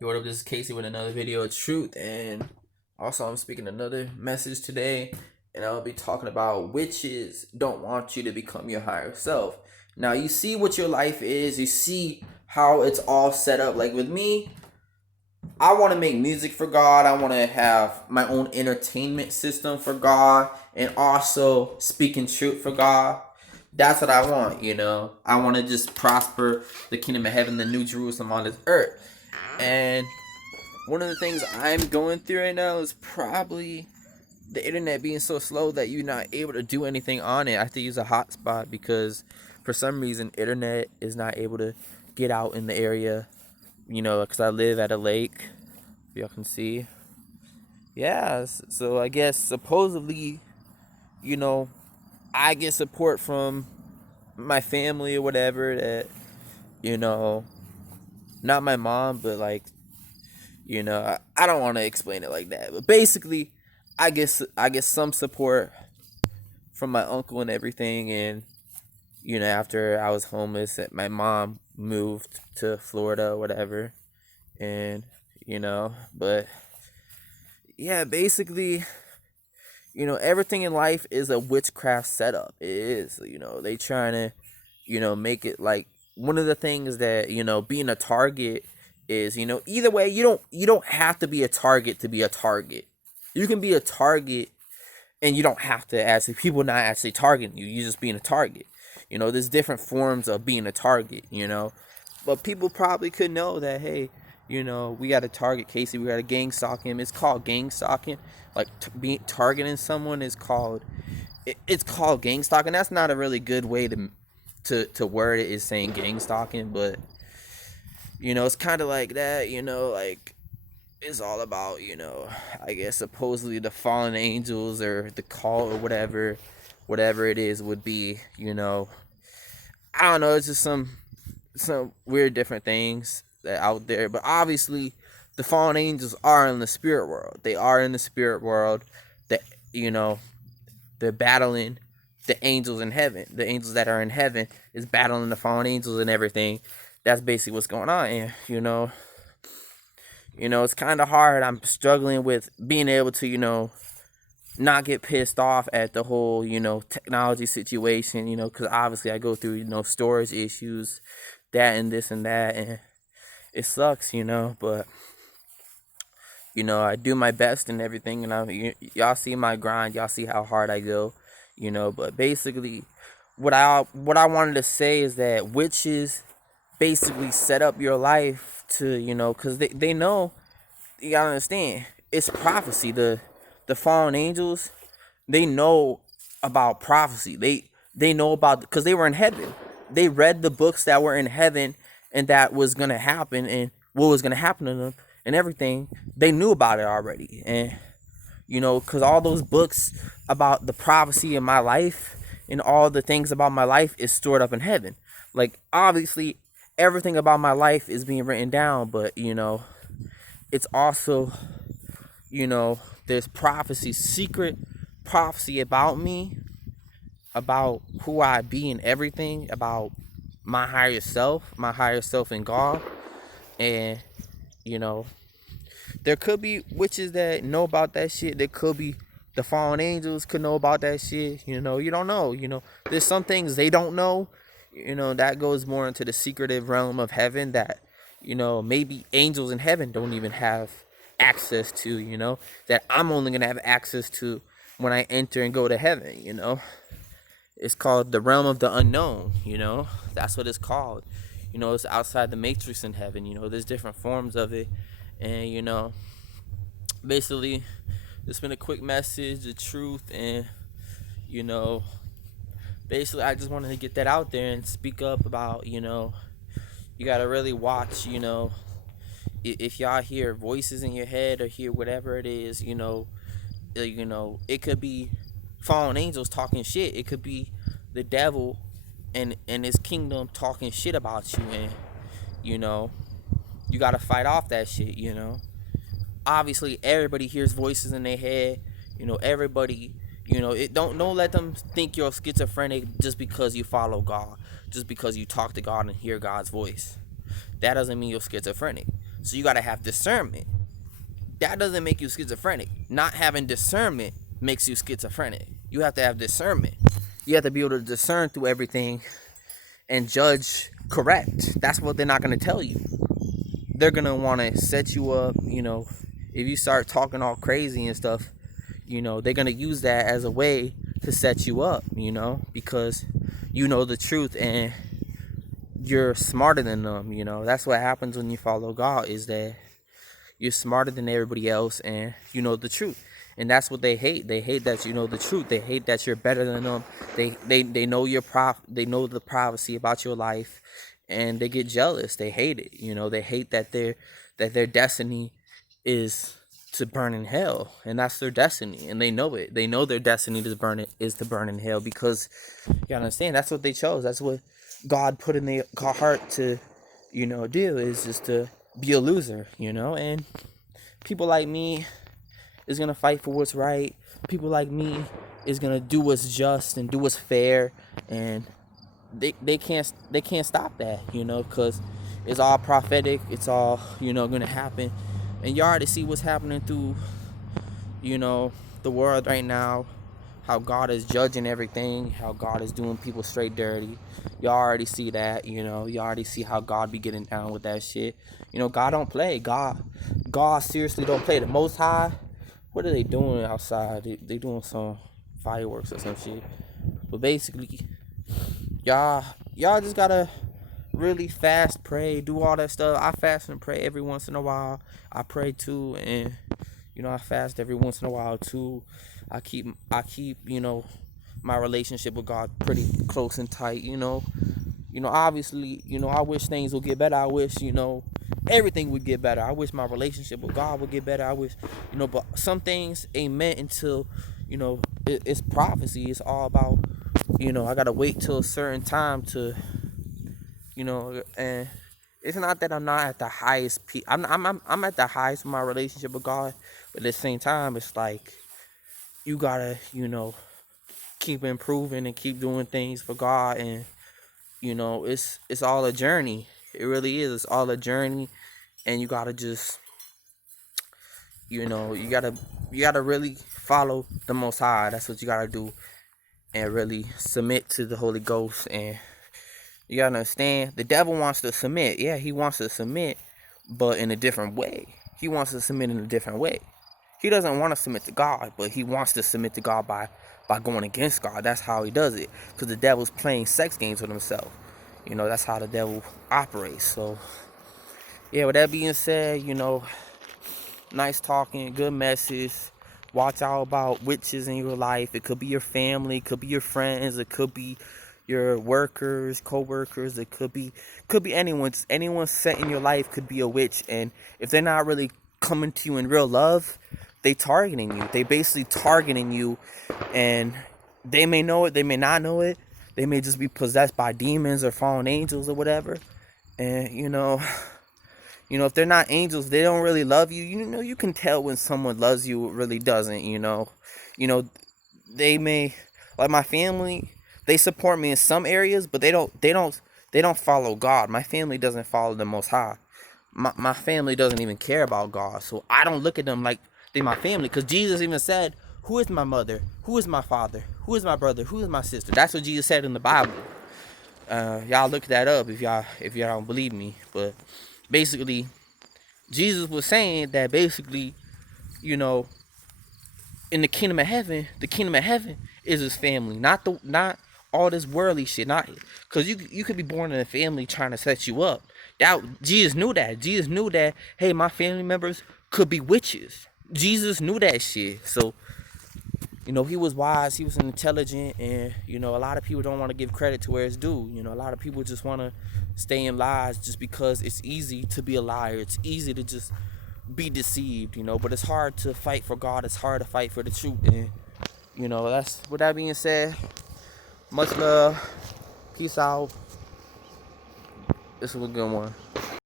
Yo, what up? This is Casey with another video of truth, and also I'm speaking another message today, and I'll be talking about witches don't want you to become your higher self. Now, you see what your life is, you see how it's all set up. Like with me, I want to make music for God, I want to have my own entertainment system for God, and also speaking truth for God. That's what I want. I want to just prosper the kingdom of heaven, the new Jerusalem on this earth. And one of the things I'm going through right now is probably the internet being so slow that you're not able to do anything on it. I have to use a hotspot because for some reason internet is not able to get out in the area, because I live at a lake. If y'all can see. Yeah, so I guess supposedly, you know, I get support from my family or whatever that, you know, not my mom, but like, I don't want to explain it like that, but basically, I get some support from my uncle and everything, and after I was homeless, my mom moved to Florida or whatever, and but yeah, basically, everything in life is a witchcraft setup. It is, they trying to, make it like one of the things that being a target is, either way, you don't have to be a target to be a target. You can be a target and you don't have to actually people not actually targeting you. You just being a target. There's different forms of being a target. But people probably could know that, hey, we got to target Casey. We got to gang stalk him. It's called gang stalking. Like targeting someone is called it's called gang stalking. That's not a really good way to word it, is saying gang stalking, but it's kind of like that. Like it's all about, I guess supposedly the fallen angels or the call or whatever it is would be. I don't know. It's just some weird different things that out there, but obviously the fallen angels are in the spirit world. They are in the spirit world. That they're battling the angels in heaven. The angels that are in heaven is battling the fallen angels and everything. That's basically what's going on. And it's kind of hard. I'm struggling with being able to not get pissed off at the whole technology situation. Because obviously I go through storage issues, that and this and that, and it sucks. But I do my best and everything, and y'all see my grind. Y'all see how hard I go. But basically, what I wanted to say is that witches basically set up your life to because they know. You gotta understand, it's prophecy. The fallen angels, they know about prophecy. They know about, because they were in heaven. They read the books that were in heaven and that was gonna happen and what was gonna happen to them and everything. They knew about it already, and because all those books about the prophecy in my life and all the things about my life is stored up in heaven. Like obviously, everything about my life is being written down, but it's also, there's prophecy, secret prophecy about me, about who I be and everything, about my higher self in God. And, there could be witches that know about that shit. There could be the fallen angels could know about that shit. You don't know. There's some things they don't know. That goes more into the secretive realm of heaven that, maybe angels in heaven don't even have access to, that I'm only going to have access to when I enter and go to heaven. It's called the realm of the unknown. That's what it's called. It's outside the matrix in heaven. There's different forms of it. And, basically, it's been a quick message, the truth, and, basically, I just wanted to get that out there and speak up about, you gotta really watch, if y'all hear voices in your head or hear whatever it is, it could be fallen angels talking shit. It could be the devil and his kingdom talking shit about you, and you gotta fight off that shit. Obviously everybody hears voices in their head. Everybody. Don't let them think you're schizophrenic just because you follow God, just because you talk to God and hear God's voice. That doesn't mean you're schizophrenic. So you got to have discernment. That doesn't make you schizophrenic. Not having discernment makes you schizophrenic. You have to have discernment. You have to be able to discern through everything and judge correct. That's what they're not going to tell you. They're going to want to set you up, if you start talking all crazy and stuff, they're going to use that as a way to set you up, because you know the truth and you're smarter than them. That's what happens when you follow God, is that you're smarter than everybody else and you know the truth. And that's what they hate. They hate that you know the truth. They hate that you're better than them. They know they know the privacy about your life, and they get jealous. They hate it. They hate that their destiny is to burn in hell, and that's their destiny, and they know it. They know their destiny is to burn in hell, because you understand that's what they chose. That's what God put in their heart to, do, is just to be a loser, and people like me is gonna fight for what's right. People like me is gonna do what's just and do what's fair, and they can't stop that, because it's all prophetic. It's all gonna happen, and you already see what's happening through the world right now. How God is judging everything, how God is doing people straight dirty. You already see that, you already see how God be getting down with that shit. God don't play. God seriously don't play. The Most High, what are they doing outside? They doing some fireworks or some shit. But basically, y'all just gotta really fast, pray, do all that stuff. I fast and pray every once in a while. I pray too, and I fast every once in a while too. I keep my relationship with God pretty close and tight. Obviously, I wish things would get better. I wish everything would get better. I wish my relationship with God would get better. I wish but some things ain't meant until it's prophecy. It's all about I gotta wait till a certain time to and it's not that I'm not at the highest peak. I'm at the highest of my relationship with God, but at the same time, it's like you gotta keep improving and keep doing things for God, and it's all a journey. It really is. It's all a journey, and you gotta just you gotta really follow the Most High. That's what you gotta do, and really submit to the Holy Ghost. And you gotta understand, the devil wants to submit. Yeah, he wants to submit, but in a different way. He wants to submit in a different way. He doesn't want to submit to God, but he wants to submit to God by going against God. That's how he does it, because the devil's playing sex games with himself. That's how the devil operates. So, yeah, with that being said, nice talking, good message. Watch out about witches in your life. It could be your family, it could be your friends, it could be your workers, co-workers, it could be anyone set in your life could be a witch. And if they're not really coming to you in real love, they targeting you. They basically targeting you, and they may know it, they may not know it. They may just be possessed by demons or fallen angels or whatever. And if they're not angels, they don't really love you. You can tell when someone loves you, it really doesn't. They may, like my family, they support me in some areas, but they don't follow God. My family doesn't follow the Most High. My family doesn't even care about God, so I don't look at them like they're my family. Because Jesus even said, "Who is my mother? Who is my father? Who is my brother? Who is my sister?" That's what Jesus said in the Bible. Y'all look that up if y'all don't believe me. But basically, Jesus was saying that basically, in the kingdom of heaven is his family, not all this worldly shit. Not because you could be born in a family trying to set you up. Jesus knew that. Jesus knew that. Hey, my family members could be witches. Jesus knew that shit. So he was wise. He was intelligent, and a lot of people don't want to give credit to where it's due. A lot of people just want to stay in lies just because it's easy to be a liar. It's easy to just be deceived. But it's hard to fight for God. It's hard to fight for the truth. And that's, with that being said, much love. Peace out. This was a good one.